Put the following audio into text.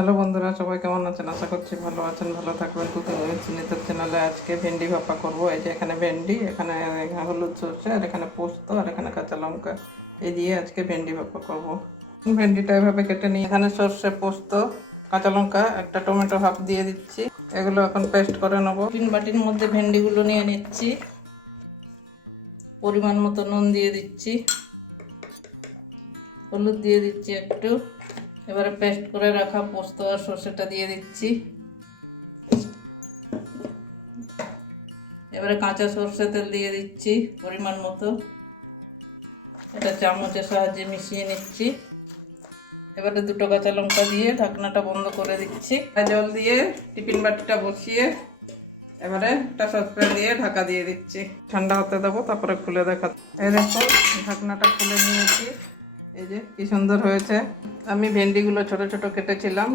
Hello বন্ধুরা, সবাই কেমন আছেন? আশা করছি ভালো আছেন, ভালো থাকবেন। কুকিং উইথ সুনিতার চ্যানেলে আজকে ভেন্ডি ভাপা করব। এই যে এখানে ভেন্ডি, এখানে হলুদ সরষে, আর এখানে পোস্ত, আর এখানে কাঁচা লঙ্কা, এই দিয়ে আজকে ভেন্ডি ভাপা করব। ভেন্ডিটা এভাবে কেটে নিই। এখানে সরষে, পোস্ত, কাঁচা লঙ্কা, একটা টমেটো হাফ দিয়ে দিচ্ছি। এগুলো এখন পেস্ট করে নেবো। বাটির মধ্যে ভেন্ডিগুলো নিয়ে নিচ্ছি। পরিমাণ মতো নুন দিয়ে দিচ্ছি, হলুদ দিয়ে দিচ্ছি একটু। এবারে পেস্ট করে রাখা পোস্ত আর সর্ষেটা দিয়ে দিচ্ছি। এবারে কাঁচা সর্ষে তেল দিয়ে দিচ্ছি পরিমাণ মতো। এটা চামচের সাহায্যে মিশিয়ে নিচ্ছি। এবারে দুটো কাঁচা লঙ্কা দিয়ে ঢাকনাটা বন্ধ করে দিচ্ছি। জল দিয়ে টিফিন বাটিটা বসিয়ে এবারে একটা সসপ্যান দিয়ে ঢাকা দিয়ে দিচ্ছি। ঠান্ডা হতে দেবো, তারপরে খুলে দেখা। এই দেখো, ঢাকনাটা খুলে নিয়েছি। এই যে কি সুন্দর হয়েছে। আমি ভেন্ডিগুলো ছোট ছোট কেটেছিলাম।